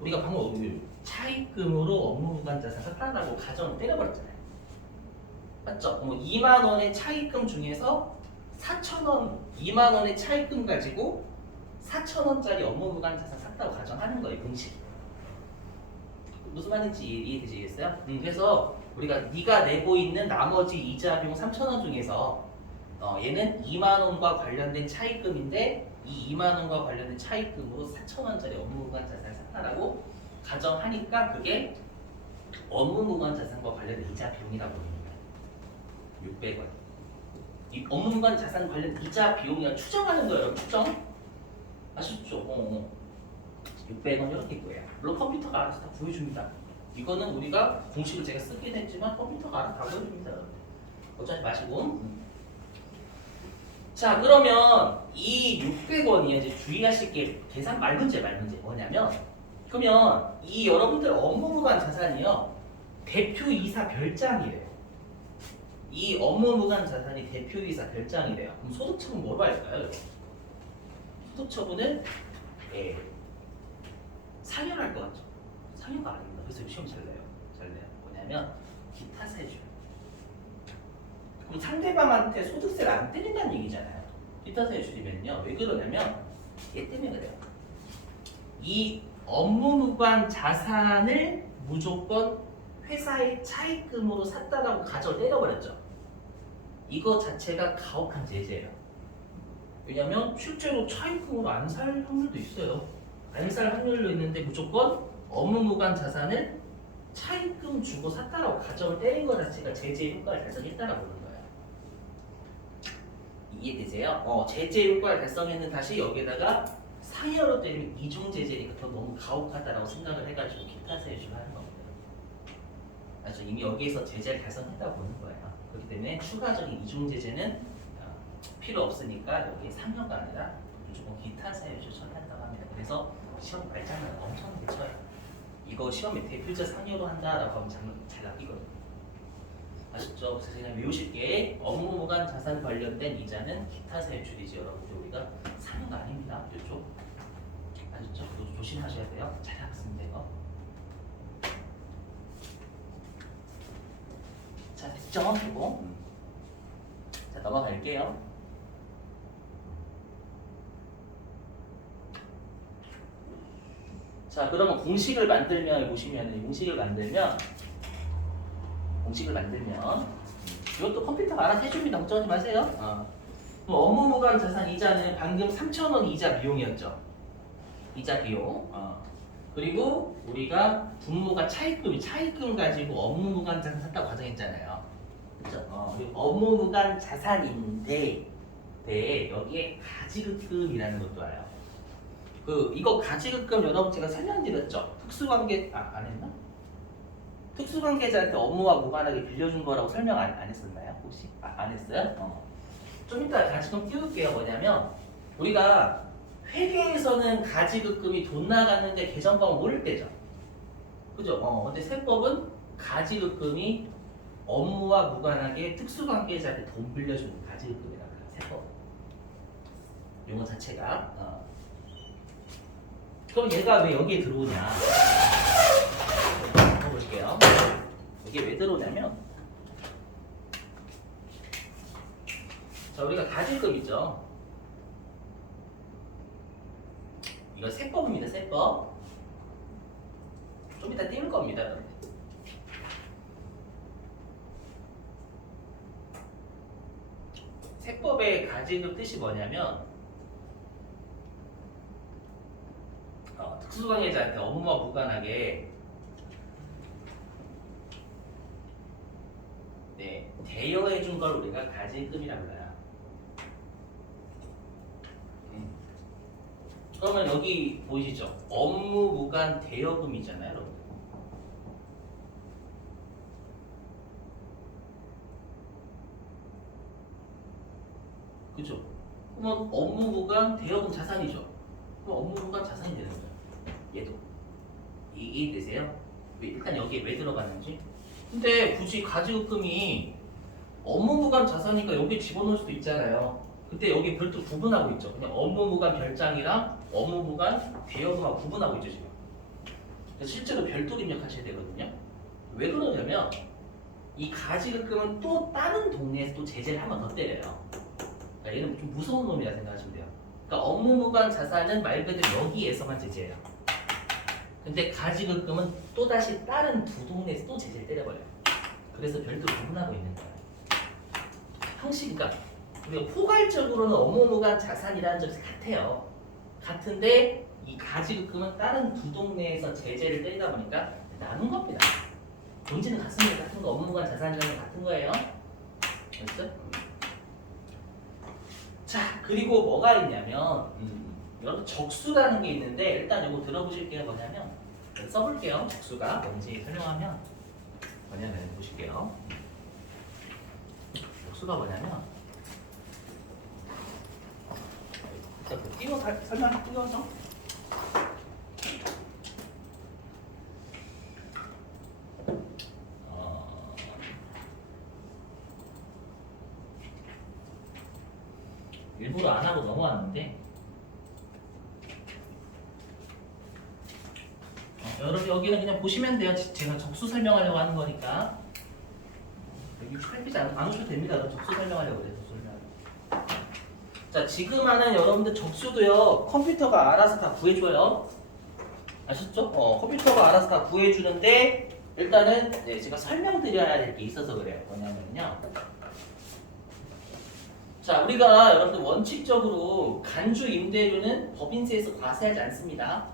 우리가 방금 차입금으로 업무무관 자산 샀다라고 가정을 때려버렸잖아요. 맞죠? 2만 원의 차입금 중에서 4,000원, 2만 원의 차입금 가지고 4,000원짜리 업무무관 자산 샀다고 가정하는 거예요, 공식. 무슨 말인지 이해되시겠어요? 그래서 우리가 네가 내고 있는 나머지 이자 비용 3,000원 중에서 얘는 2만 원과 관련된 차입금인데 이 2만 원과 관련된 차입금으로 4,000원짜리 업무무관 자산을 샀다라고 가정하니까 그게 업무무관 자산과 관련된 이자 비용이라고 합니다. 600원. 이 업무무관 자산 관련 이자 비용이라 추정하는 거예요, 여러분. 추정? 아셨죠? 600원 이렇게 있고요. 물론 컴퓨터가 알아서 다 보여줍니다. 이거는 우리가 공식을 제가 쓰긴 했지만 컴퓨터가 알아서 다 보여줍니다. 걱정하지 마시고. 자, 그러면 이 600원이 이제 주의하실 게 계산 말문제 뭐냐면 그러면 이 여러분들 업무무관 자산이요 대표이사 별장이래요. 이 업무무관 자산이 대표이사 별장이래요. 그럼 소득처분 뭐로 할까요? 소득처분은 상여할 것 같죠? 상여가 아닙니다. 그래서 시험 잘 내요. 뭐냐면 기타 세율. 그럼 상대방한테 소득세를 안 때린다는 얘기잖아요. 기타 세율이면요. 왜 그러냐면 얘 때문에 그래요. 이 업무무관 자산을 무조건 회사의 차입금으로 샀다라고 가정을 때려버렸죠. 이거 자체가 가혹한 제재예요. 왜냐면 실제로 차입금으로 안 살 확률도 있어요. 안 살 확률도 있는데 무조건 업무무관 자산을 차입금 주고 샀다라고 가정을 때린 것 자체가 제재 효과를 달성했다라고 보는 거예요. 이해되세요? 제재 효과를 달성했는 다시 여기에다가 상여로 때리면 이중 제재니까 더 너무 가혹하다라고 생각을 해가지고 기타 세율을 하는 겁니다. 그래서 이미 여기에서 제재를 달성했다고 보는 거예요. 그렇기 때문에 추가적인 이중 제재는 필요 없으니까 여기 상여가 아니라 무조건 기타 세율 처리한다고 합니다. 그래서 시험 말장난 엄청 대쳐요. 이거 시험에 대표자 상여로 한다라고 하면 잘 낚이거든요. 아셨죠? 그래서 그냥 외우실 게 업무무관 자산 관련된 이자는 기타 세율이지 여러분들 우리가 상여가 아닙니다. 이쪽 아셨죠? 그것도 조심하셔야 돼요. 잘 알았습니다 이거. 자 됐죠? 이거. 자 넘어갈게요. 자 그러면 공식을 만들면 보시면 공식을 만들면 이것도 컴퓨터가 알아서 해줍니다. 걱정하지 마세요. 업무무관 자산 이자는 방금 3,000원 이자 비용이었죠. 이자 비용. 그리고 우리가 분모가 차입금 가지고 업무무관 자산 샀다고 가정했잖아요. 그렇죠? 그리고 업무무관 자산인데 네, 여기에 가지급금이라는 것도 와요. 이거 가지급금 여러분 제가 설명드렸죠? 특수관계 안 했나? 특수관계자한테 업무와 무관하게 빌려준 거라고 설명 안 했었나요? 혹시? 안 했어요? 좀 이따 가지금 띄울게요. 뭐냐면 우리가 회계에서는 가지급금이 돈 나갔는데 계정방을 모를 때죠. 그죠? 근데 세법은 가지급금이 업무와 무관하게 특수관계자한테 돈 빌려주는 가지급금이라고 해요. 세법. 용어 자체가. 그럼 얘가 왜 여기에 들어오냐? 한번 볼게요. 이게 왜 들어오냐면 자, 우리가 가지급 있죠? 이거 세법입니다. 세법. 좀 이따 띄울 겁니다. 세법의 가지급 뜻이 뭐냐면 특수관계자한테 업무와 무관하게 네, 대여해 준 걸 우리가 가지급이라고 해요. 그러면 여기 보이시죠? 업무 무관 대여금이잖아요, 여러분. 그죠? 그러면 업무 무관 대여금 자산이죠. 그럼 업무 무관 자산이 되는 거죠. 얘도 이해되세요? 일단 여기에 왜 들어가는지. 근데 굳이 가지급금이 업무 무관 자산이니까 여기 집어넣을 수도 있잖아요. 그때 여기 별도 구분하고 있죠. 그냥 업무 무관 별장이랑 업무 무관 대여금하고 구분하고 있죠 지금. 실제로 별도로 입력하셔야 되거든요. 왜 그러냐면 이 가지급금은 또 다른 동네에서 또 제재를 한 번 더 때려요. 그러니까 얘는 좀 무서운 놈이라 생각하시면 돼요. 그러니까 업무 무관 자산은 말 그대로 여기에서만 제재해요. 근데 가지급금은 또 다시 다른 두 동네에서 또 제재를 때려버려요. 그래서 별도로 구분하고 있는 거예요. 형식, 그러니까 우리가 포괄적으로는 업무 무관 자산이라는 점이 같아요. 같은데 이 가지급금은 다른 두 동네에서 제재를 때리다 보니까 나눈 겁니다. 본질은 같습니다. 같은 거 업무 무관 자산이라는 같은 거예요. 됐어? 자, 그리고 뭐가 있냐면 여러분 적수라는 게 있는데 일단 이거 들어보실게요. 뭐냐면 써볼게요. 적수가 뭔지 설명하면 뭐냐면 보실게요. 적수가 뭐냐면 띄워 설명 띄워서 일부러 안 하고 넘어왔는데 여러분 여기는 그냥 보시면 돼요. 제가 적수 설명하려고 하는 거니까 여기 8페이지 안 오셔도 됩니다. 적수 설명하려고 그래요. 적수 설명하려고. 자, 지금 하는 여러분들 적수도요 컴퓨터가 알아서 다 구해줘요. 아셨죠? 컴퓨터가 알아서 다 구해주는데 일단은 네, 제가 설명드려야 될 게 있어서 그래요. 뭐냐면요. 자, 우리가 여러분들 원칙적으로 간주 임대료는 법인세에서 과세하지 않습니다.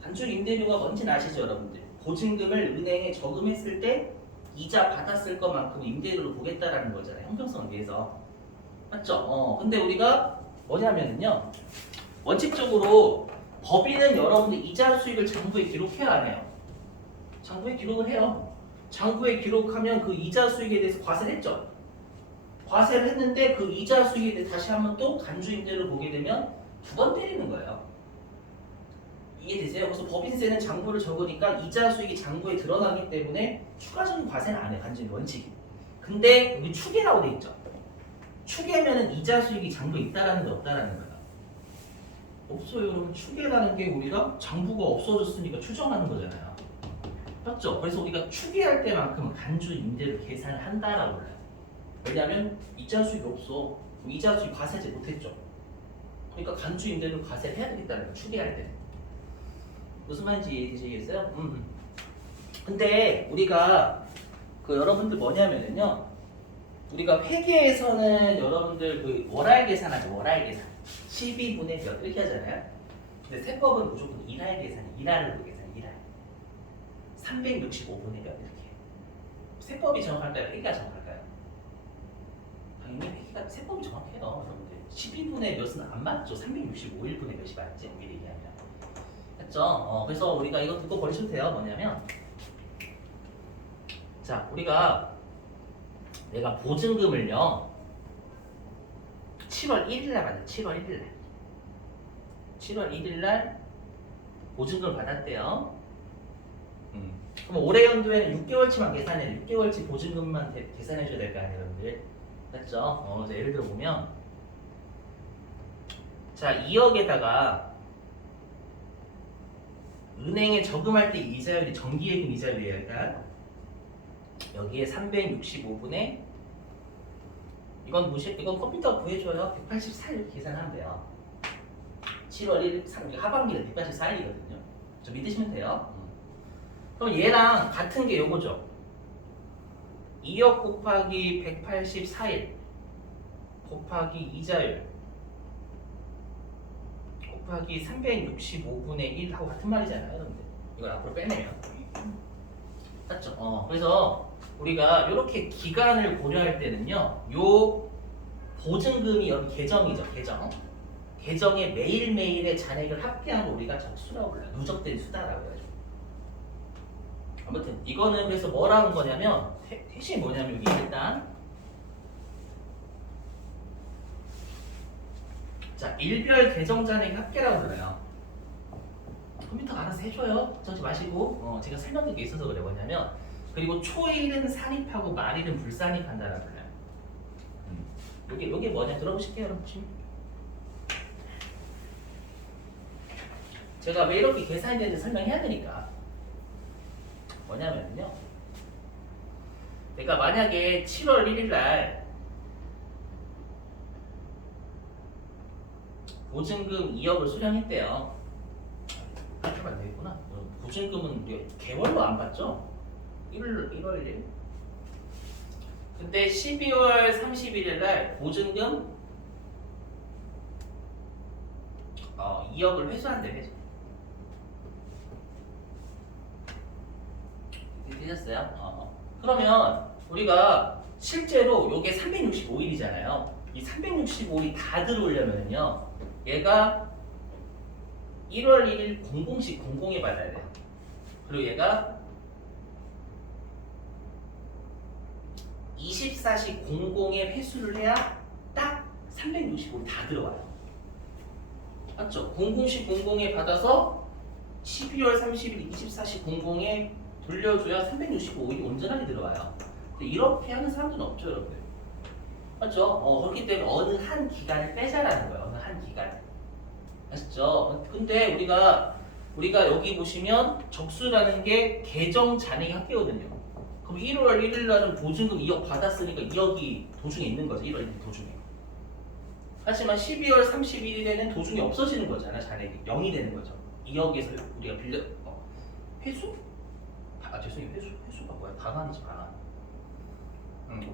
간주 임대료가 뭔지는 아시죠, 여러분들? 보증금을 은행에 저금했을 때 이자 받았을 것만큼 임대료를 보겠다라는 거잖아요. 형평성을 위해서. 맞죠? 근데 우리가 뭐냐면요. 원칙적으로 법인은 여러분들 이자 수익을 장부에 기록해야 안 해요? 장부에 기록을 해요. 장부에 기록하면 그 이자 수익에 대해서 과세를 했죠. 과세를 했는데 그 이자 수익에 대해 다시 한번 또 간주 임대료를 보게 되면 두 번 때리는 거예요. 이해되세요? 그래서 법인세는 장부를 적으니까 이자 수익이 장부에 드러나기 때문에 추가적인 과세는 안 해요. 간주의 원칙이. 근데 여기 추계라고 돼 있죠. 추계면은 이자 수익이 장부에 있다라는 게 없다라는 거예요. 없어요. 여러분 추계라는 게 우리가 장부가 없어졌으니까 추정하는 거잖아요. 맞죠? 그래서 우리가 추계할 때만큼은 간주 임대료 계산을 한다라고 그래요. 왜냐하면 이자 수익이 없어. 이자 수익 과세하지 못했죠. 그러니까 간주 임대료 과세를 해야 되겠다는 거예요. 추계할 때. 무슨 말인지 이해되시겠어요? 근데 우리가 여러분들 뭐냐면요. 우리가 회계에서는 여러분들 그 월할 계산하죠. 월할 계산. 12분의 몇 이렇게 하잖아요. 근데 세법은 무조건 일할 계산이 일할로 계산. 365분의 몇 이렇게. 세법이 정확할까요? 회계가 정확할까요? 당연히 회계가 세법이 정확해요. 여러분들 11분의 몇은 안 맞죠? 365일분의 몇이 맞지? 엄밀히 얘기하면. 했죠? 그래서 우리가 이거 듣고 버리셔도 돼요. 뭐냐면 자, 내가 보증금을요 7월 1일날 받았어요. 7월 1일날 7월 1일날 보증금을 받았대요. 그럼 올해 연도에는 6개월치만 계산해. 6개월치 보증금만 계산해 줘야 될 거 아니에요, 여러분들. 됐죠? 예를 들어 보면 자, 2억에다가 은행에 저금할 때 이자율이 정기예금 이자율이에요. 그러니까 여기에 365분의 이건 컴퓨터가 구해줘요. 184 이렇게 계산하면 돼요. 7월 1일 하반기가 184일이거든요. 저 믿으시면 돼요. 그럼 얘랑 같은 게 요거죠. 2억 곱하기 184일 곱하기 이자율 곱하기 365분의 1하고 같은 말이잖아요. 여러분들. 이걸 앞으로 빼내면 맞죠? 그래서 우리가 이렇게 기간을 고려할 때는요, 요 보증금이 여기 계정이죠, 계정의 매일매일의 잔액을 합계한 거 우리가 적수라고 불러요. 누적된 수다라고 해야죠. 아무튼 이거는 그래서 뭐라는 거냐면 핵심이 뭐냐면 여기 일단 자, 일별 계정 잔액 합계라고 그래요. 컴퓨터가 알아서 해줘요. 걱정하지 마시고 제가 설명드린 게 있어서 그래. 뭐냐면 그리고 초일은 산입하고 말일은 불산입한다라고 그래요. 요게 뭐냐 들어보실게요, 여러분. 제가 왜 이렇게 계산이 되는지 설명해야 되니까. 뭐냐면요, 내가 만약에 7월 1일 날 보증금 2억을 수령했대요. 그렇게 하면 안 되겠구나. 보증금은 개월로 안 받죠? 1월 1일. 근데 12월 31일 날 보증금 2억을 회수한대, 회수. 되셨어요? 그러면 우리가 실제로 요게 365일이잖아요. 이 365일이 다 들어오려면요, 얘가 1월 1일 00시 00에 받아야 돼요. 그리고 얘가 24시 00에 회수를 해야 딱 365일 다 들어와요. 맞죠? 00시 00에 받아서 12월 30일 24시 00에 돌려줘야 365일이 온전하게 들어와요. 근데 이렇게 하는 사람들은 없죠, 여러분들. 맞죠? 그렇기 때문에 어느 한 기간을 빼자라는 거예요. 어느 한 기간. 아시죠? 근데 우리가 여기 보시면 적수라는 게 계정 잔액이 합계거든요. 그럼 1월 1일 날은 보증금 2억 받았으니까 2억이 도중에 있는 거죠. 1월 1일 도중에. 하지만 12월 31일에는 도중에 없어지는 거잖아. 잔액이 0이 되는 거죠. 2억에서 우리가 회수? 죄송해요. 회수가 뭐야? 반환이지, 반환.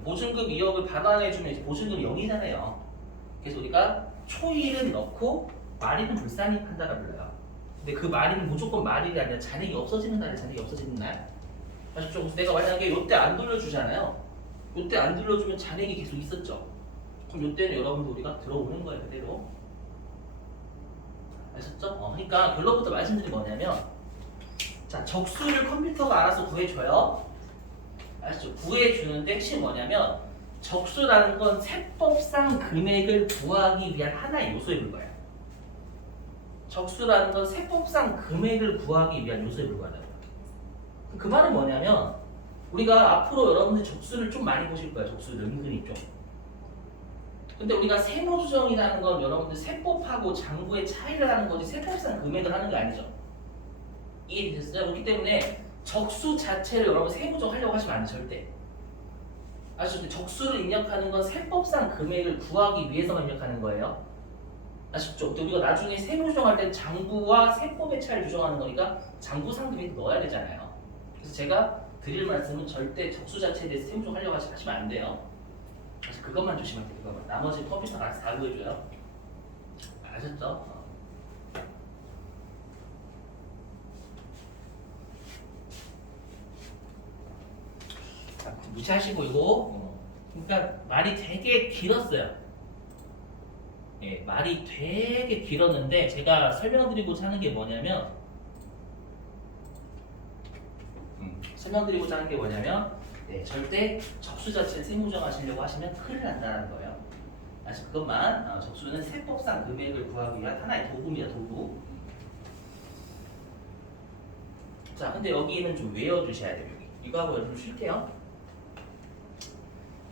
보증금 2억을 반환해주면 이제 보증금 0이잖아요. 그래서 우리가 초일은 넣고 말일은 불산입한다라 불러요. 근데 그 말일은 무조건 말일이 아니라 잔액이 없어지는 날에 잔액이 없어지는 날. 아시죠? 그래서 내가 만약에 요때 안 돌려주잖아요. 요때 안 돌려주면 잔액이 계속 있었죠. 그럼 요때는 여러분들 우리가 들어오는 거예요, 그대로. 아셨죠? 그러니까 결론부터 말씀드린 뭐냐면, 자, 적수를 컴퓨터가 알아서 구해줘요. 아시죠? 구해주는데 핵심이 뭐냐면, 적수라는 건 세법상 금액을 구하기 위한 하나의 요소에 불과해요. 적수라는 건 세법상 금액을 구하기 위한 요소에 불과하다고. 그 말은 뭐냐면, 우리가 앞으로 여러분들 적수를 좀 많이 보실 거예요. 적수를 은근히 좀. 근데 우리가 세무조정이라는 건 여러분들 세법하고 장부의 차이를 하는 거지 세법상 금액을 하는 게 아니죠. 이해되셨어요? 그렇기 때문에 적수 자체를 여러분 세무조정 하려고 하시면 안 돼요. 절대. 아시죠? 적수를 입력하는 건 세법상 금액을 구하기 위해서만 입력하는 거예요. 아시죠? 우리가 나중에 세무조정할 때 장부와 세법의 차이를 조정하는 거니까 장부상 금액 넣어야 되잖아요. 그래서 제가 드릴 말씀은 절대 적수 자체에 대해서 세무조정 하려고 하시면 안 돼요. 그래서 그것만 조심하세요. 그것만. 나머지 컴퓨터가 알아서 다 구해줘요. 아셨죠? 무시하시고 이거 그러니까 말이 되게 길었어요. 예, 말이 되게 길었는데 제가 설명드리고자 하는 게 뭐냐면 네, 절대 적수 자체를 세무정하시려고 하시면 큰일 난다는 거예요. 아직 그것만 적수는 세법상 금액을 구하기 위한 하나의 도구입니다. 도구. 자, 근데 여기는 좀 외워주셔야 돼요. 여기. 이거 하고 좀 쉴게요.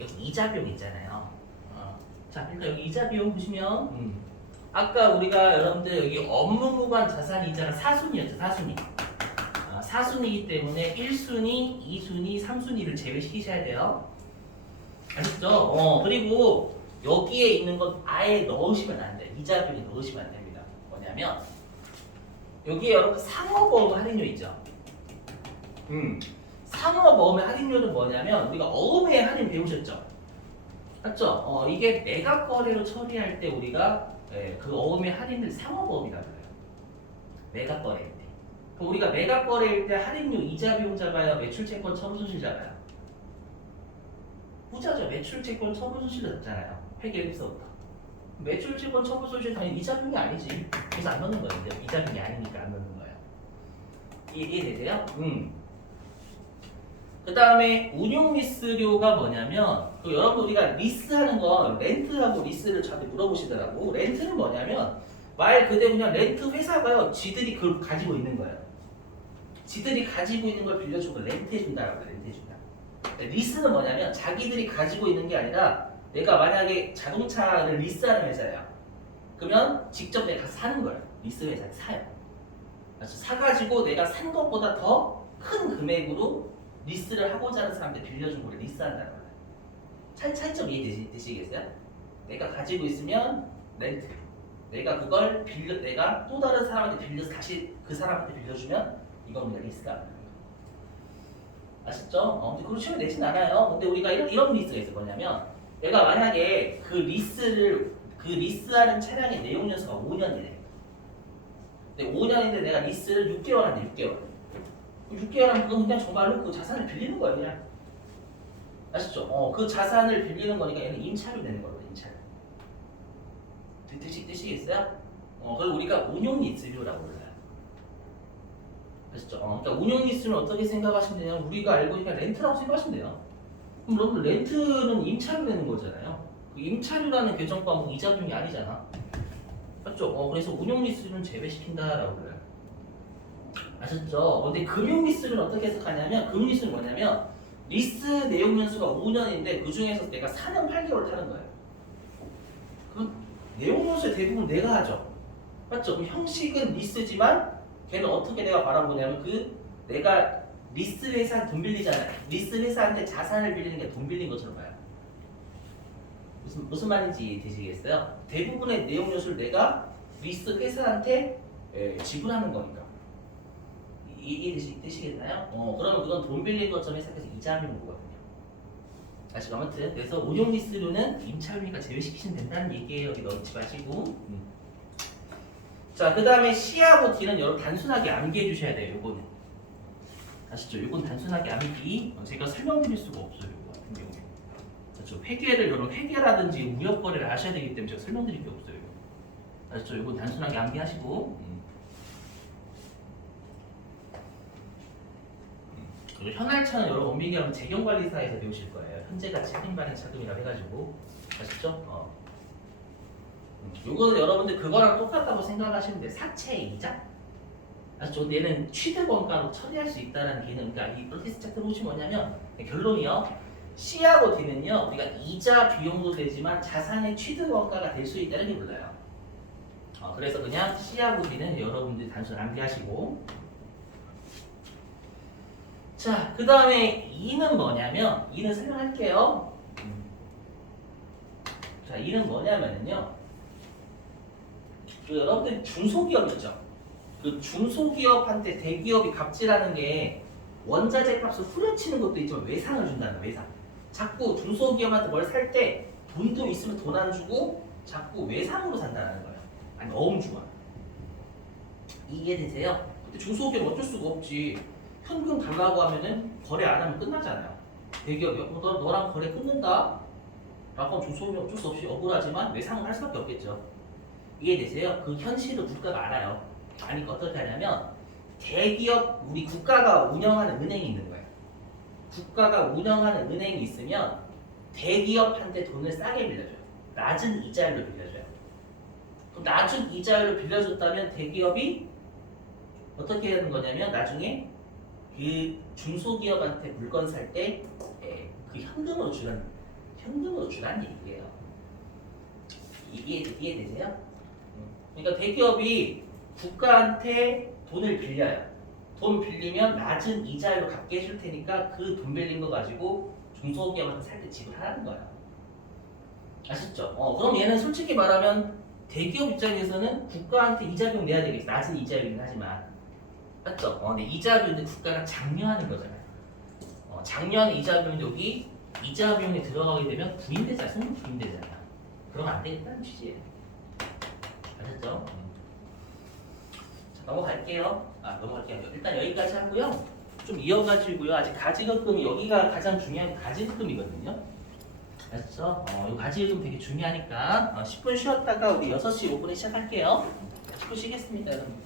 여기 이자 비용 있잖아요. 자, 그러니까 여기 이자 비용 보시면 아까 우리가 여러분들 여기 업무무관 자산 이자가 사순이었죠. 사순이. 사순이기 때문에 1순위, 2순위, 3순위를 제외시키셔야 돼요. 아셨죠? 그리고 여기에 있는 건 아예 넣으시면 안 돼요. 이자 비용에 넣으시면 안 됩니다. 뭐냐면 여기에 여러분 상업보험 할인료 있죠? 상업보험의 할인료는 뭐냐면 우리가 어음회 할인 배우셨죠? 맞죠? 이게 매각 거래로 처리할 때 우리가 그 어음의 할인을 상업보험이라고 해요. 매각 거래일 때. 그럼 우리가 매각 거래일 때 할인료 이자 비용 잡아요? 매출채권 처분손실 잡아요? 후자죠. 매출채권 처분손실 잡잖아요. 회계일서부터. 매출채권 처분손실 당연히 이자 비용이 아니지. 그래서 안 넣는 거예요. 이자 비용이 아니니까 안 넣는 거예요. 이해되세요? 그 다음에 운용 리스료가 뭐냐면 여러분 우리가 리스하는 건 렌트하고 리스를 저한테 물어보시더라고. 렌트는 뭐냐면 말 그대로 그냥 렌트 회사가요. 지들이 그걸 가지고 있는 거예요. 지들이 가지고 있는 걸 빌려준 걸 렌트해준다라고 해요. 렌트해준다. 리스는 뭐냐면 자기들이 가지고 있는 게 아니라 내가 만약에 자동차를 리스하는 회사예요. 그러면 직접 내가 사는 거예요. 리스 회사에 사요. 사가지고 내가 산 것보다 더 큰 금액으로 리스를 하고자 하는 사람한테 빌려준 걸 리스한다는 거예요. 차이점 이해되시겠어요? 내가 가지고 있으면 렌트. 내가 그걸 내가 또 다른 사람한테 빌려서 다시 그 사람한테 빌려주면 이건 그냥 리스가. 아셨죠? 근데 그렇게 치면 되진 않아요. 근데 우리가 이런 리스가 있어. 뭐냐면 내가 만약에 그 리스하는 차량의 내용 연수가 5년이래. 근데 5년인데 내가 리스를 6개월 한대. 6개월 하면 그건 그냥 정말로 그 자산을 빌리는 거예요. 그냥. 아시죠? 그 자산을 빌리는 거니까 얘는 임차료 내는 거거든요. 임차료. 뜻이겠어요? 그걸 우리가 운용리스료라고 불러요. 아시죠? 그러니까 운용리스료는 어떻게 생각하시면 되냐면 우리가 알고 있는 렌트라고 생각하시면 돼요. 그럼 여러분 렌트는 임차료 내는 거잖아요. 그 임차료라는 규정 과목 이자 비용이 아니잖아. 맞죠? 그래서 운용리스료는 제외시킨다라고 불러요. 아셨죠? 근데 금융리스는 어떻게 해석하냐면 금융리스는 뭐냐면 리스 내용 연수가 5년인데 그 중에서 내가 4년 8개월 타는 거예요. 그럼 내용 연수의 대부분 내가 하죠. 맞죠? 그럼 형식은 리스지만 걔는 어떻게 내가 바라보냐면 내가 리스 회사한테 돈 빌리잖아요. 리스 회사한테 자산을 빌리는 게 돈 빌린 것처럼 봐요. 무슨 말인지 되시겠어요? 대부분의 내용 연수를 내가 리스 회사한테 지불하는 거니까. 이해되시겠나요? 그러면 그건 돈 빌린 것처럼 해석해서 이자 비용 거거든요. 아시죠? 아무튼 그래서 운용 리스료는 임차료니까 제외시키시면 된다는 얘기예요. 여기 넣지 마시고. 자, 그 다음에 C하고 D는 여러분 단순하게 암기해 주셔야 돼요. 요거는 아시죠? 요건 단순하게 암기. 제가 설명드릴 수가 없어요. 요거 같은 경우에. 그렇죠? 여러분 회계라든지 무역거래를 아셔야 되기 때문에 제가 설명드릴 게 없어요. 아시죠? 요건 단순하게 암기하시고. 그리고 현할차는 여러분 엄밀히하면 재경관리사에서 배우실 거예요. 현재가치 할인반응 차금이라고 해가지고 아시죠? 요거는 여러분들 그거랑 똑같다고 생각하시면 돼요. 사채 이자? 아시죠? 근데 얘는 취득원가로 처리할 수 있다는 개념. 그러니까 이렇게 살짝 들어보시면 뭐냐면 결론이요. C하고 D는요. 우리가 이자 비용도 되지만 자산의 취득원가가 될 수 있다는 게 몰라요. 그래서 그냥 C하고 D는 여러분들 단순 암기하시고. 자, 그 다음에 2는 뭐냐면 2는 설명할게요. 자, 2는 뭐냐면요. 여러분들 중소기업 있죠? 그 중소기업한테 대기업이 갑질하는 게 원자재 값을 후려치는 것도 있지만 외상을 준다는 거예요. 외상. 자꾸 중소기업한테 뭘 살 때 돈도 있으면 돈 안 주고 자꾸 외상으로 산다는 거예요. 아니 어음 주고. 이해되세요? 근데 중소기업 어쩔 수가 없지. 현금 달라고 하면은 거래 안 하면 끝나잖아요. 대기업이 너랑 거래 끊는다? 라고 하면 중소기업이 어쩔 수 없이 억울하지만 외상을 할 수밖에 없겠죠. 이해되세요? 그 현실을 국가가 알아요. 아니까 어떻게 하냐면 대기업, 우리 국가가 운영하는 은행이 있는 거예요. 국가가 운영하는 은행이 있으면 대기업한테 돈을 싸게 빌려줘요. 낮은 이자율로 빌려줘요. 그럼 낮은 이자율로 빌려줬다면 대기업이 어떻게 하는 거냐면 나중에 그 중소기업한테 물건 살 때 그 현금으로 주라는 얘기예요. 이해되세요? 그러니까 대기업이 국가한테 돈을 빌려요. 돈 빌리면 낮은 이자율로 갚게 해줄 테니까 그 돈 빌린 거 가지고 중소기업한테 살 때 지불하라는 거예요. 아셨죠? 그럼 얘는 솔직히 말하면 대기업 입장에서는 국가한테 이자 비용 내야 되겠어. 낮은 이자율이긴 하지만. 맞죠? 근데 이자 비용은 국가가 장려하는 거잖아요. 장려하는 이자 비용이 여기 이자 비용이 들어가게 되면 부인되잖아. 손님 부인되잖아. 그러면 안 되겠다는 취지예요. 아셨죠? 자, 넘어갈게요. 넘어갈게요. 일단 여기까지 하고요. 좀 이어가지고요. 아직 가지급금이 여기가 가장 중요한 가지급금이거든요. 알았죠? 이 가지급금 되게 중요하니까 10분 쉬었다가 우리 6시 5분에 시작할게요. 10분 쉬겠습니다, 여러분.